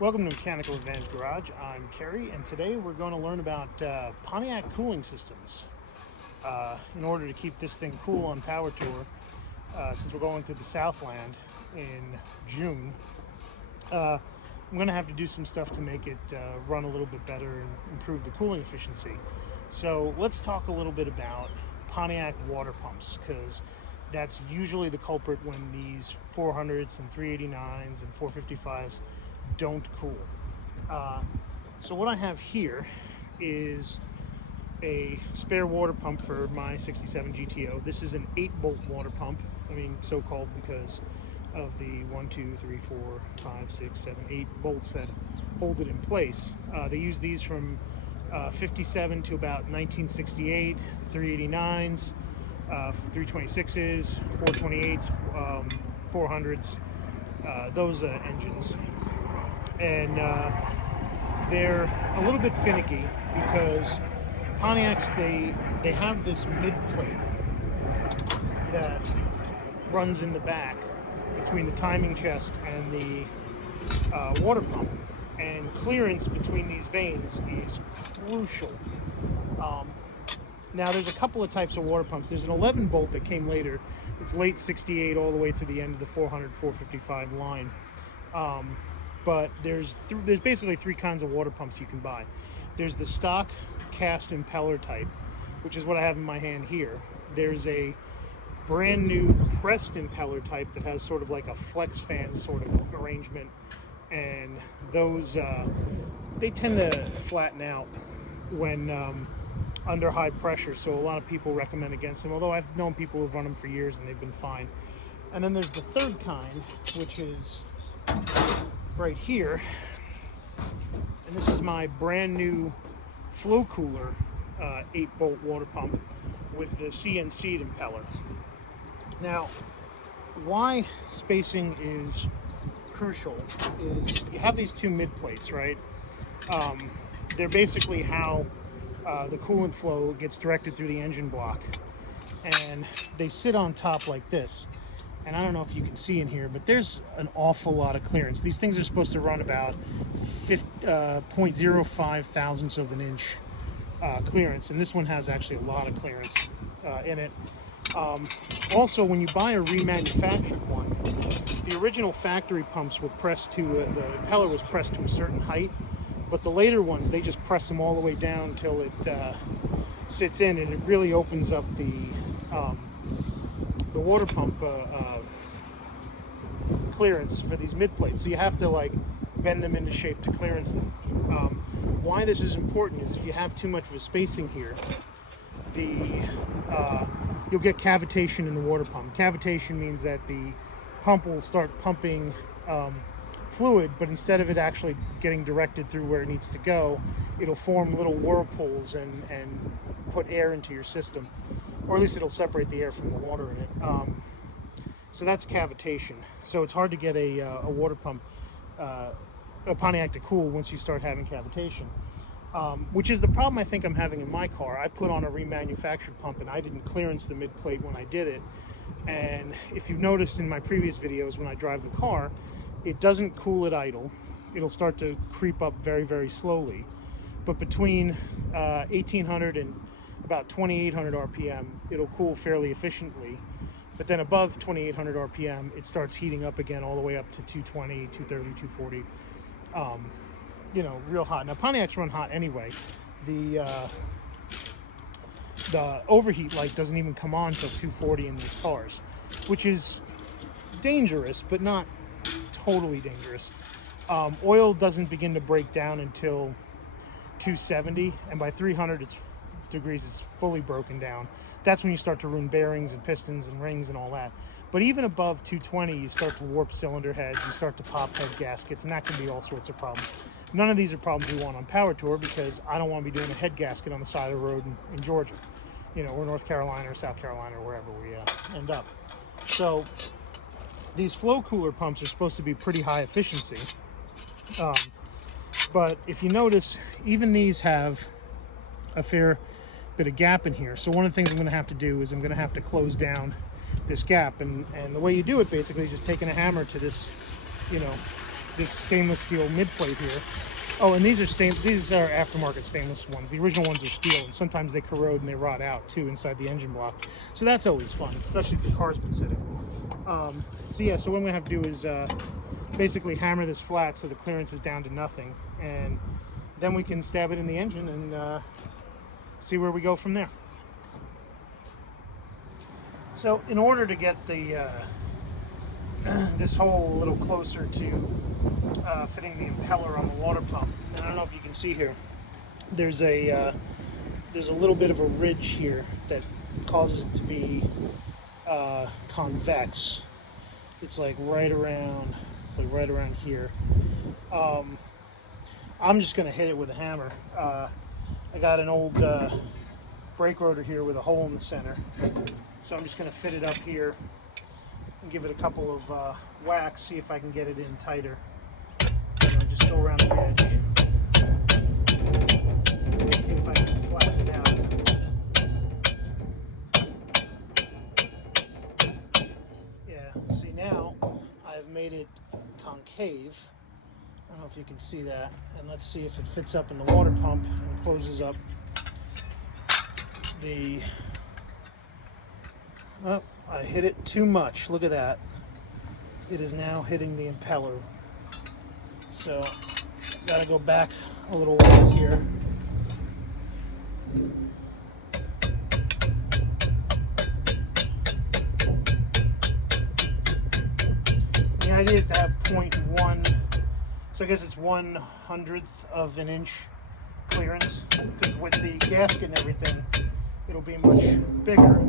Welcome to Mechanical Advantage Garage. I'm Kerry, and today we're going to learn about Pontiac cooling systems. In order to keep this thing cool on Power Tour, since we're going through the Southland in June, I'm going to have to do some stuff to make it run a little bit better and improve the cooling efficiency. So let's talk a little bit about Pontiac water pumps, because that's usually the culprit when these 400s and 389s and 455s don't cool. So what I have here is a spare water pump for my 67 GTO. This is an 8-bolt water pump. I mean, so called because of the 1, 2, 3, 4, 5, 6, 7, 8 bolts that hold it in place. They use these from 57 to about 1968, 389s, 326s, 428s, 400s, those engines. And they're a little bit finicky because Pontiacs, they have this mid plate that runs in the back between the timing chest and the water pump, and clearance between these vanes is crucial. Now there's a couple of types of water pumps. There's an 11 bolt that came later. It's late 68 all the way through the end of the 400 455 line. But there's basically three kinds of water pumps you can buy. There's the stock cast impeller type, which is what I have in my hand here. There's a brand new pressed impeller type that has sort of like a flex fan sort of arrangement, and those they tend to flatten out when under high pressure, so a lot of people recommend against them, although I've known people who've run them for years and they've been fine. And then there's the third kind, which is right here, and this is my brand new flow cooler 8-bolt water pump with the CNC'd impeller. Now, why spacing is crucial is you have these two mid plates, right? They're basically how the coolant flow gets directed through the engine block, and they sit on top like this. And I don't know if you can see in here, but there's an awful lot of clearance. These things are supposed to run about 0.05 thousandths of an inch clearance, and this one has actually a lot of clearance in it. Also, when you buy a remanufactured one, the original factory pumps were pressed to, the impeller was pressed to a certain height, but the later ones, they just press them all the way down until it sits in, and it really opens up the water pump clearance for these mid plates. So you have to like bend them into shape to clearance them. Why this is important is if you have too much of a spacing here, you'll get cavitation in the water pump. Cavitation means that the pump will start pumping fluid, but instead of it actually getting directed through where it needs to go, it'll form little whirlpools and put air into your system, or at least it'll separate the air from the water in it. So that's cavitation. So it's hard to get a water pump, a Pontiac to cool once you start having cavitation, which is the problem I think I'm having in my car. I put on a remanufactured pump and I didn't clearance the mid plate when I did it. And if you've noticed in my previous videos, when I drive the car, it doesn't cool at idle. It'll start to creep up very, very slowly. But between 1800 and about 2800 RPM, it'll cool fairly efficiently. But then above 2800 RPM, it starts heating up again all the way up to 220, 230, 240. You know, real hot. Now, Pontiacs run hot anyway. The overheat light doesn't even come on until 240 in these cars, which is dangerous, but not totally dangerous. Oil doesn't begin to break down until 270, and by 300 degrees it's fully broken down. That's when you start to ruin bearings and pistons and rings and all that. But even above 220, you start to warp cylinder heads, you start to pop head gaskets, and that can be all sorts of problems. None of these are problems we want on Power Tour, because I don't want to be doing a head gasket on the side of the road in Georgia, you know, or North Carolina or South Carolina or wherever we end up. So these flow cooler pumps are supposed to be pretty high efficiency. But if you notice, even these have a fair bit of gap in here. So one of the things I'm going to have to do is I'm going to have to close down this gap, and the way you do it basically is just taking a hammer to this, you know, this stainless steel mid plate here. Oh, and these are aftermarket stainless ones. The original ones are steel, and sometimes they corrode and they rot out too inside the engine block. So that's always fun, especially if the car's been sitting. So yeah, so what I'm gonna have to do is basically hammer this flat so the clearance is down to nothing, and then we can stab it in the engine and see where we go from there. So in order to get the this hole a little closer to fitting the impeller on the water pump, and I don't know if you can see here, there's a little bit of a ridge here that causes it to be convex. It's like right around here. I'm just going to hit it with a hammer. I got an old brake rotor here with a hole in the center, so I'm just going to fit it up here and give it a couple of whacks, see if I can get it in tighter. Just go around the edge, see if I can flatten it out. Yeah, see, now I've made it concave. I don't know if you can see that, and let's see if it fits up in the water pump and closes up the... Oh, I hit it too much. Look at that. It is now hitting the impeller. So, gotta go back a little ways here. The idea is to have 0.1, so I guess it's 1/100th of an inch clearance, because with the gasket and everything, it'll be much bigger.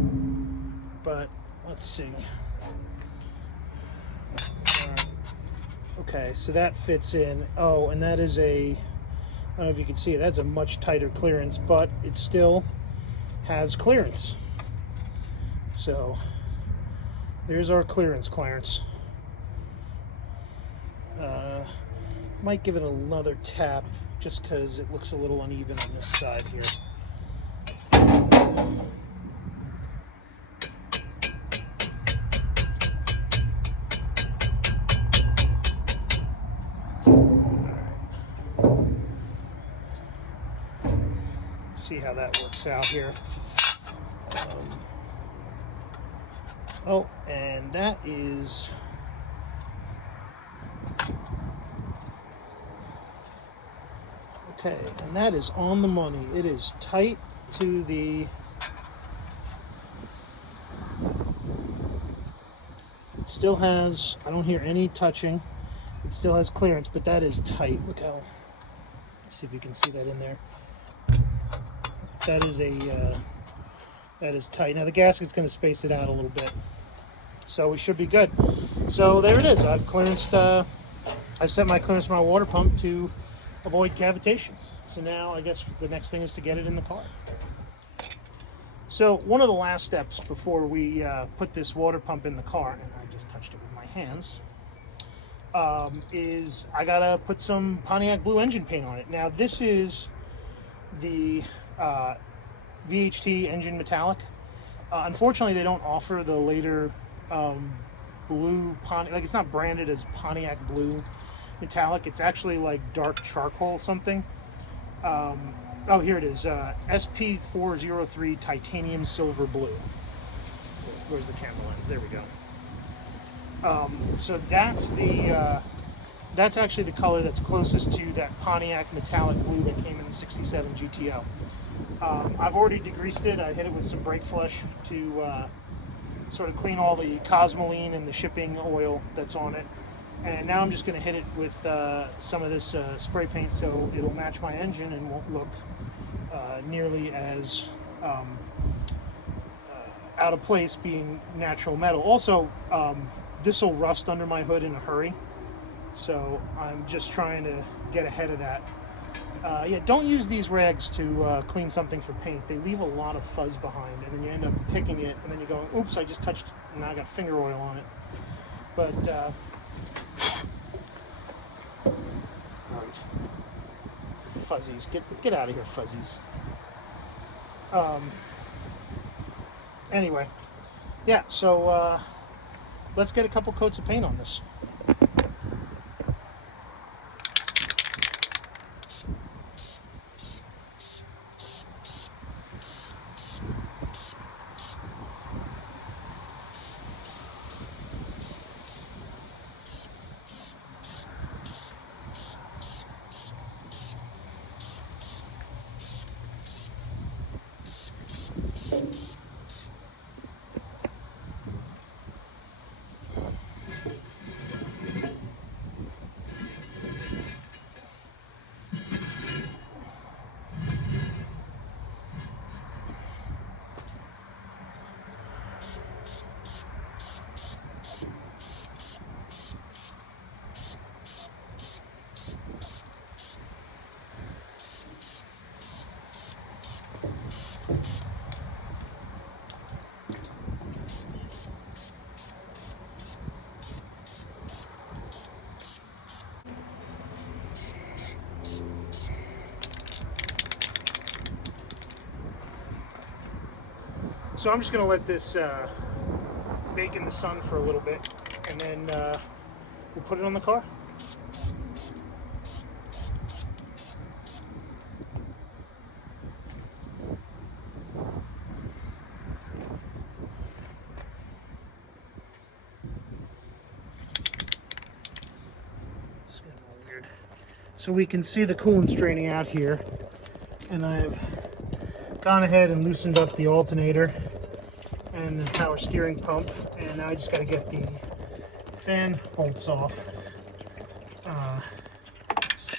But let's see. Okay, so that fits in. Oh, and that is I don't know if you can see it, that's a much tighter clearance, but it still has clearance. So there's our clearance, Clarence. Might give it another tap just because it looks a little uneven on this side here. See how that works out here. Oh, and that is... Okay, and that is on the money. It is tight to the... It still has, I don't hear any touching. It still has clearance, but that is tight. Look how... Let's see if you can see that in there. That is tight. Now the gasket's going to space it out a little bit, so we should be good. So there it is. I've set my clearance for my water pump to avoid cavitation. So now I guess the next thing is to get it in the car. So one of the last steps before we put this water pump in the car, and I just touched it with my hands, is I gotta put some Pontiac blue engine paint on it. Now this is the VHT engine metallic. Unfortunately, they don't offer the later blue Pontiac. Like, it's not branded as Pontiac blue metallic. It's actually like dark charcoal something. Oh, here it is. SP403 titanium silver blue. Where's the camera lens? There we go. So that's actually the color that's closest to that Pontiac metallic blue that came in the 67 GTO. I've already degreased it. I hit it with some brake flush to sort of clean all the cosmoline and the shipping oil that's on it. And now I'm just going to hit it with some of this spray paint so it'll match my engine and won't look nearly as out of place being natural metal. Also, this will rust under my hood in a hurry, so I'm just trying to get ahead of that. Yeah, don't use these rags to clean something for paint. They leave a lot of fuzz behind, and then you end up picking it, and then you go, oops, I just touched, and now I got finger oil on it. But, fuzzies, get out of here, fuzzies. Anyway, yeah, so let's get a couple coats of paint on this. So I'm just going to let this bake in the sun for a little bit, and then we'll put it on the car. So we can see the coolant straining out here, and I've gone ahead and loosened up the alternator and the power steering pump, and now I just got to get the fan bolts off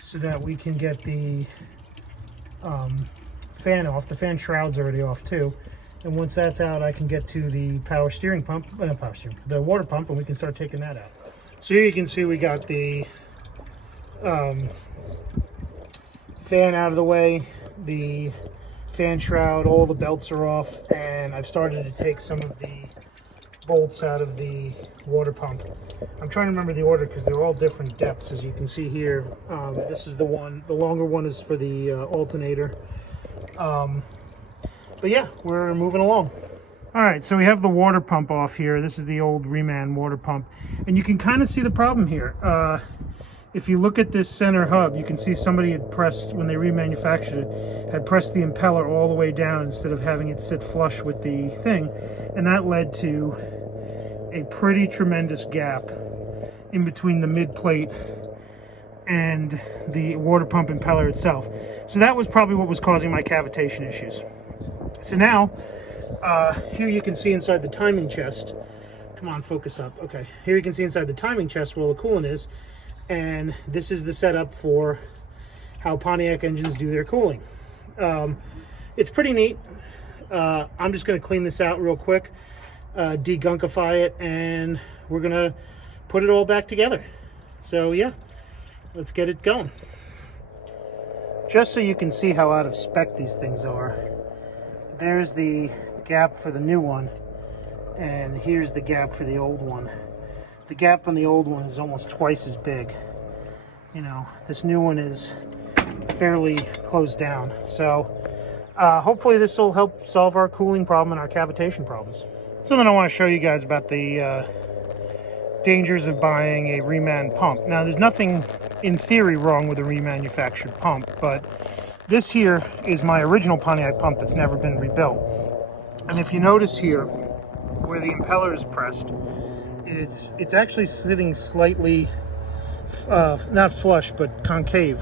so that we can get the fan off. The fan shroud's already off too, and once that's out I can get to the power steering pump, the water pump, and we can start taking that out. So here you can see we got the fan out of the way, the fan shroud, all the belts are off, and I've started to take some of the bolts out of the water pump. I'm trying to remember the order because they're all different depths, as you can see here. This is the longer one is for the alternator. But yeah, we're moving along. All right, so we have the water pump off here. This is the old Reman water pump, and you can kind of see the problem here. If you look at this center hub, you can see somebody had pressed, when they remanufactured it, had pressed the impeller all the way down instead of having it sit flush with the thing, and that led to a pretty tremendous gap in between the mid plate and the water pump impeller itself. So that was probably what was causing my cavitation issues. So now, here you can see inside the timing chest. Come on, focus up. Okay, here you can see inside the timing chest where all the coolant is. And this is the setup for how Pontiac engines do their cooling. It's pretty neat. I'm just going to clean this out real quick, degunkify it, and we're going to put it all back together. So yeah, let's get it going. Just so you can see how out of spec these things are, there's the gap for the new one, and here's the gap for the old one. The gap on the old one is almost twice as big. You know, this new one is fairly closed down. So hopefully this will help solve our cooling problem and our cavitation problems. Something I want to show you guys about the dangers of buying a reman pump. Now, there's nothing in theory wrong with a remanufactured pump, but this here is my original Pontiac pump that's never been rebuilt. And if you notice here where the impeller is pressed, it's actually sitting slightly, not flush, but concave,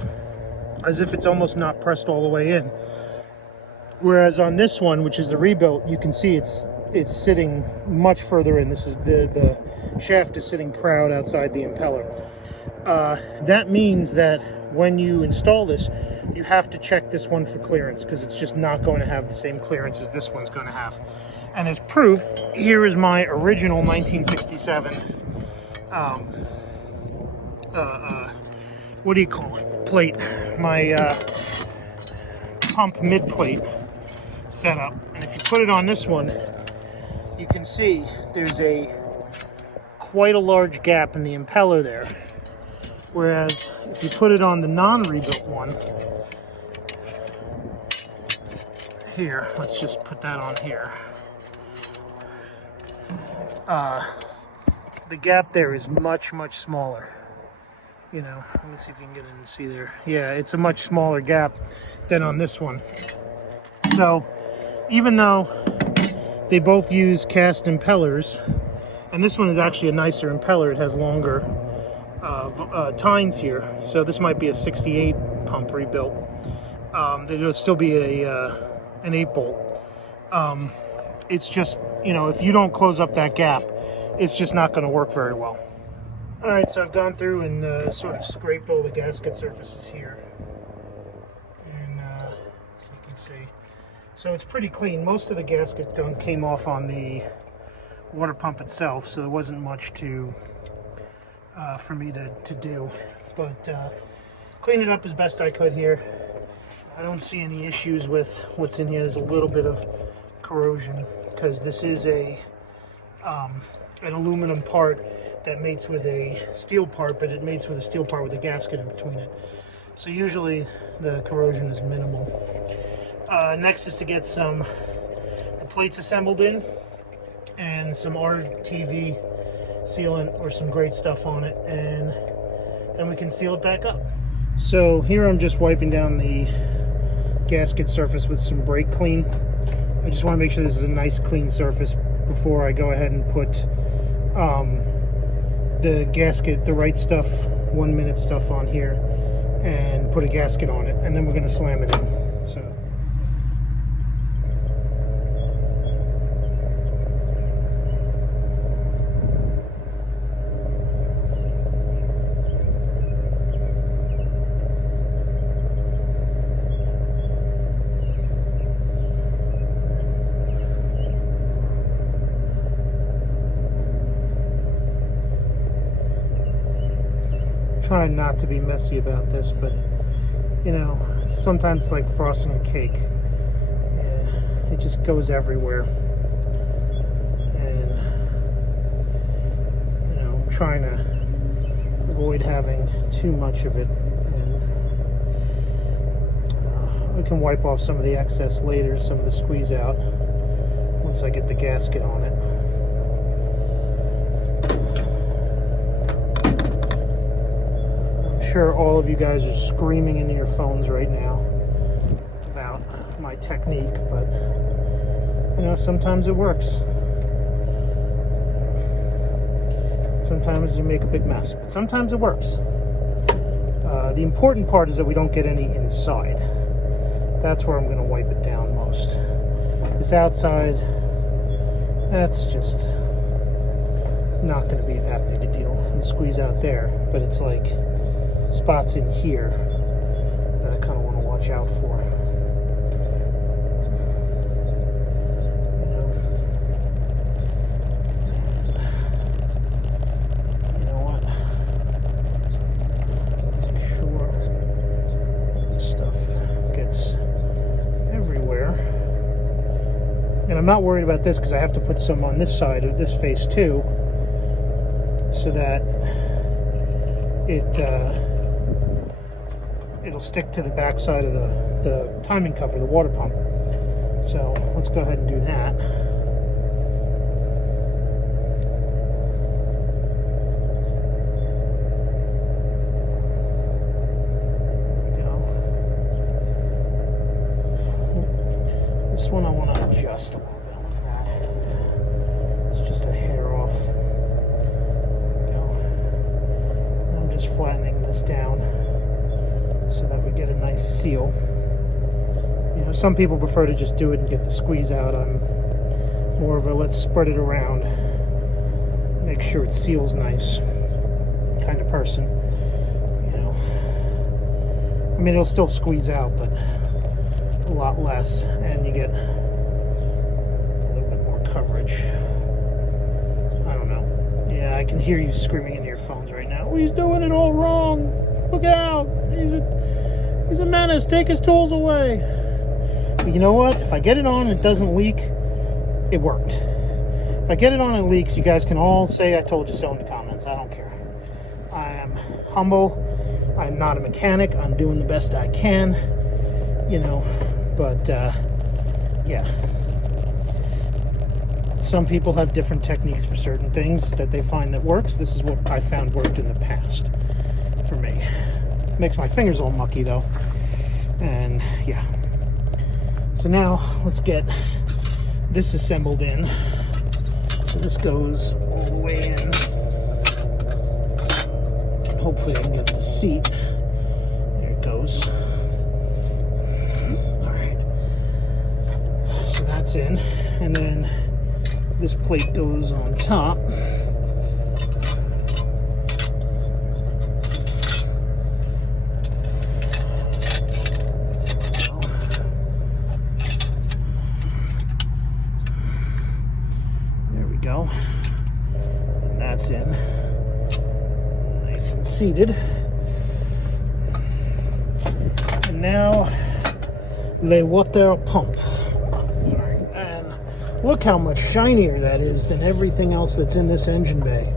as if it's almost not pressed all the way in. Whereas on this one, which is the rebuilt, you can see it's sitting much further in. This is the shaft is sitting proud outside the impeller. That means that when you install this, you have to check this one for clearance, because it's just not going to have the same clearance as this one's going to have. And as proof, here is my original 1967, what do you call it, plate, my pump mid plate setup. And if you put it on this one, you can see there's quite a large gap in the impeller there. Whereas if you put it on the non-rebuilt one, here, let's just put that on here. The gap there is much smaller. You know, let me see if you can get in and see there. Yeah, it's a much smaller gap than on this one. So even though they both use cast impellers, and this one is actually a nicer impeller, it has longer tines here, so this might be a 68 pump rebuilt. There'll still be an 8-bolt. It's just, you know, if you don't close up that gap, it's just not going to work very well. All right, so I've gone through and sort of scraped all the gasket surfaces here, and so you can see, so it's pretty clean. Most of the gasket done came off on the water pump itself, so there wasn't much for me to do, but clean it up as best I could here. I don't see any issues with what's in here. There's a little bit of corrosion because this is an aluminum part that mates with a steel part, but it mates with a steel part with a gasket in between it. So usually the corrosion is minimal. Next is to get the plates assembled in and some RTV sealant or some great stuff on it, and then we can seal it back up. So here I'm just wiping down the gasket surface with some brake clean. I just want to make sure this is a nice clean surface before I go ahead and put the gasket, the right stuff, 1 minute stuff on here, and put a gasket on it, and then we're going to slam it in. So try not to be messy about this, but you know, sometimes it's like frosting a cake. Yeah, it just goes everywhere, and you know, I'm trying to avoid having too much of it. And we can wipe off some of the excess later, some of the squeeze out, once I get the gasket on it. Sure all of you guys are screaming into your phones right now about my technique, but you know, sometimes it works. Sometimes you make a big mess, but sometimes it works. The important part is that we don't get any inside. That's where I'm going to wipe it down most. This outside, that's just not going to be that big a deal. And squeeze out there, but it's like spots in here that I kind of want to watch out for. You know what? Make sure this stuff gets everywhere. And I'm not worried about this because I have to put some on this side of this face too, so that it'll stick to the back side of the timing cover, the water pump. So let's go ahead and do that. There we go. This one I want to adjust a little bit. Look at that. It's just a hair off. There we go. I'm just flattening this down so that we get a nice seal. You know, some people prefer to just do it and get the squeeze out. I'm more of a let's spread it around, make sure it seals nice kind of person. You know, I mean, it'll still squeeze out, but a lot less, and you get a little bit more coverage. I don't know. Yeah, I can hear you screaming into your phones right now. He's doing it all wrong. Look out! He's a menace. Take his tools away. But you know what? If I get it on and it doesn't leak, it worked. If I get it on and it leaks, you guys can all say I told you so in the comments. I don't care. I am humble. I'm not a mechanic. I'm doing the best I can. You know, but yeah. Some people have different techniques for certain things that they find that works. This is what I found worked in the past for me. Makes my fingers all mucky though. And yeah. So now let's get this assembled in. So this goes all the way in. Hopefully I can get the seat. There it goes. Alright. So that's in. And then this plate goes on top. Go. And that's in. Nice and seated. And now the water pump. And look how much shinier that is than everything else that's in this engine bay.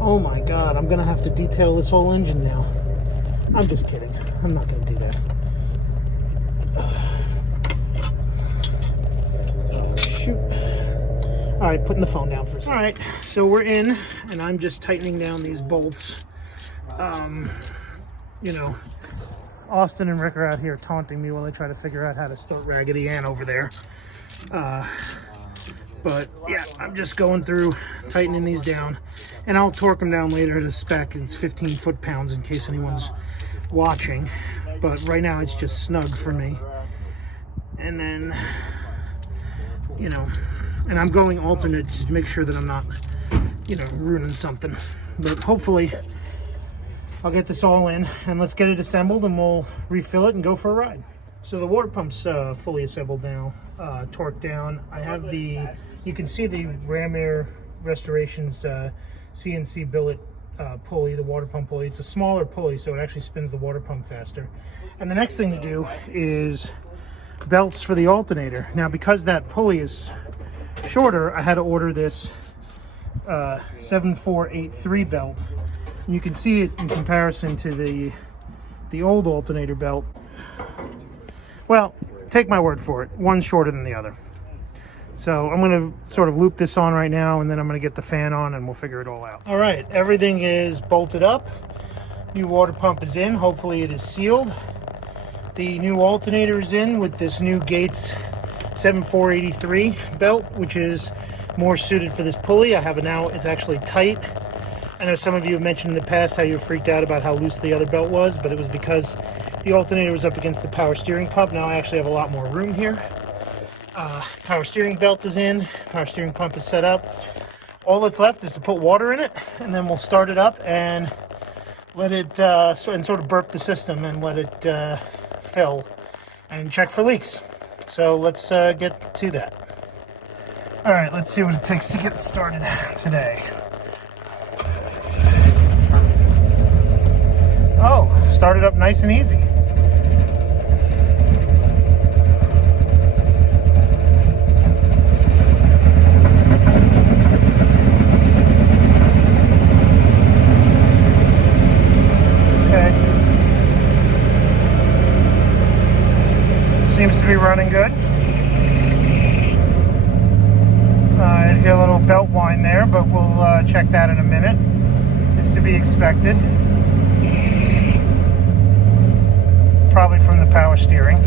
Oh my god, I'm gonna have to detail this whole engine now. I'm just kidding. I'm not gonna do that. Oh, shoot. All right, putting the phone down for a second. All right, so we're in, and I'm just tightening down these bolts. You know, Austin and Rick are out here taunting me while I try to figure out how to start Raggedy Ann over there. But yeah, I'm just going through, tightening these down, and I'll torque them down later to spec. It's 15 foot-pounds in case anyone's watching. But right now it's just snug for me. And then, you know, and I'm going alternate to make sure that I'm not, you know, ruining something. But hopefully I'll get this all in, and let's get it assembled, and we'll refill it and go for a ride. So the water pump's fully assembled now, torqued down. I have the, you can see the Ram Air Restorations CNC billet pulley, the water pump pulley. It's a smaller pulley, so it actually spins the water pump faster. And the next thing to do is belts for the alternator. Now, because that pulley is shorter, I had to order this 7483 belt. And you can see it in comparison to the old alternator belt. Well, take my word for it, one's shorter than the other. So I'm going to sort of loop this on right now, and then I'm going to get the fan on, and we'll figure it all out. All right, everything is bolted up. New water pump is in. Hopefully it is sealed. The new alternator is in with this new Gates 7483 belt, which is more suited for this pulley. I have it now. It's actually tight. I know some of you have mentioned in the past how you freaked out about how loose the other belt was, but it was because the alternator was up against the power steering pump. Now I actually have a lot more room here. Power steering belt is in. Power steering pump is set up. All that's left is to put water in it, and then we'll start it up and let it and sort of burp the system and let it fill and check for leaks. So let's get to that. All right, let's see what it takes to get started today. Oh, started up nice and easy. Okay. Seems to be running good. I hit a little belt whine there, but we'll check that in a minute. It's to be expected. Probably from the power steering.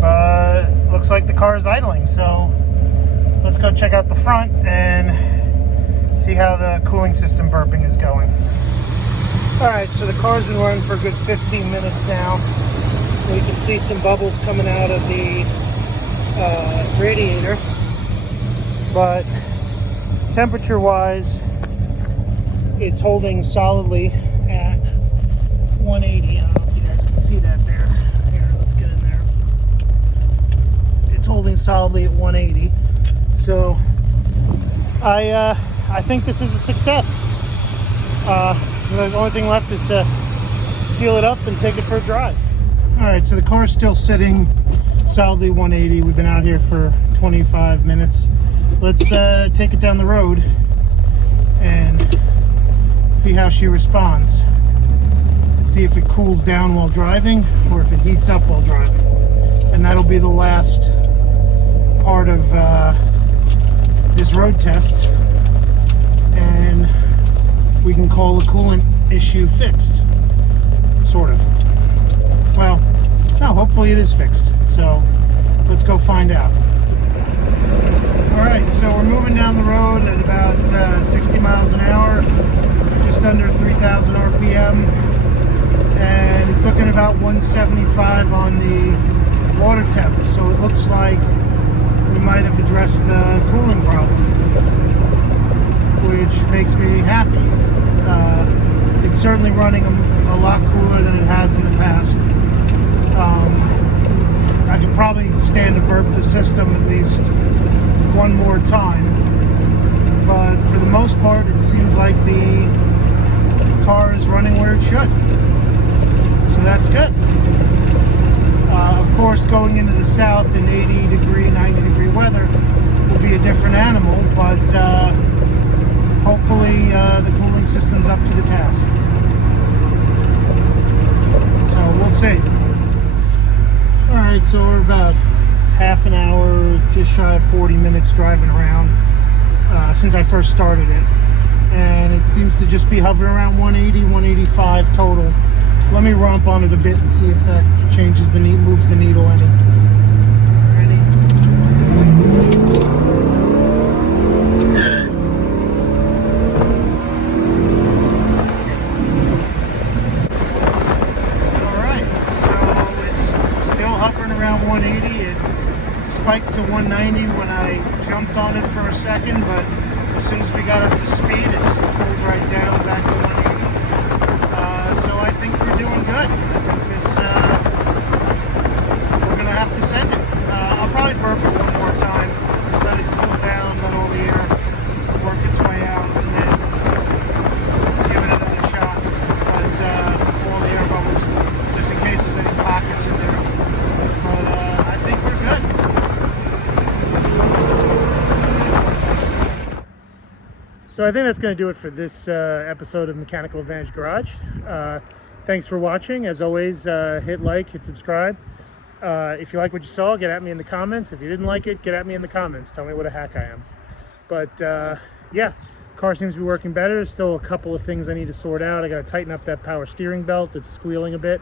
But looks like the car is idling, so let's go check out the front and see how the cooling system burping is going. Alright, so the car's been running for a good 15 minutes now. We can see some bubbles coming out of the radiator, but temperature wise it's holding solidly at 180. I don't know if you guys can see that there. Here, let's get in there. It's holding solidly at 180. So I think this is a success. The only thing left is to seal it up and take it for a drive. All right, so the car's still sitting solidly 180. We've been out here for 25 minutes. Let's take it down the road and see how she responds. See if it cools down while driving or if it heats up while driving. And that'll be the last part of this road test. And we can call the coolant issue fixed, sort of. Well, no, hopefully it is fixed. So let's go find out. All right, so we're moving down the road at about 60 miles an hour, just under 3,000 RPM, and it's looking about 175 on the water temp. So it looks like we might have addressed the cooling problem, which makes me happy. It's certainly running a lot cooler than it has in the past. I could probably stand to burp the system at least one more time, but for the most part it seems like the car is running where it should, so that's good. Of course, going into the south in 80 degree, 90 degree weather will be a different animal, but hopefully the cooling system's up to the task. So we'll see. Alright, so we're about half an hour, just shy of 40 minutes driving around since I first started it. And it seems to just be hovering around 180, 185 total. Let me romp on it a bit and see if that changes the needle, moves the needle any. Ready? Alright, so it's still hovering around 180. It spiked to 190 when I jumped on it for a second, but as soon as we got up to speed, it's cooled right down back to 180. So I think we're doing good. I think this, we're going to have to send it. I'll probably burp it one more time, let it cool down, let all the air work its way out, and then give it another shot. But all the air bubbles, just in case there's any pockets in there. But I think we're good. So I think that's going to do it for this episode of Mechanical Advantage Garage. Thanks for watching. As always, hit like, hit subscribe. If you like what you saw, get at me in the comments. If you didn't like it, get at me in the comments. Tell me what a hack I am. But yeah, car seems to be working better. There's still a couple of things I need to sort out. I got to tighten up that power steering belt. It's squealing a bit.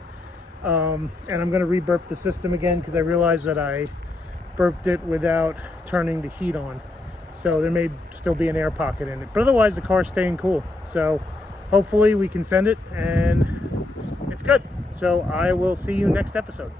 And I'm going to re-burp the system again because I realized that I burped it without turning the heat on. So there may still be an air pocket in it. But otherwise, the car's staying cool. So hopefully we can send it and it's good. So I will see you next episode.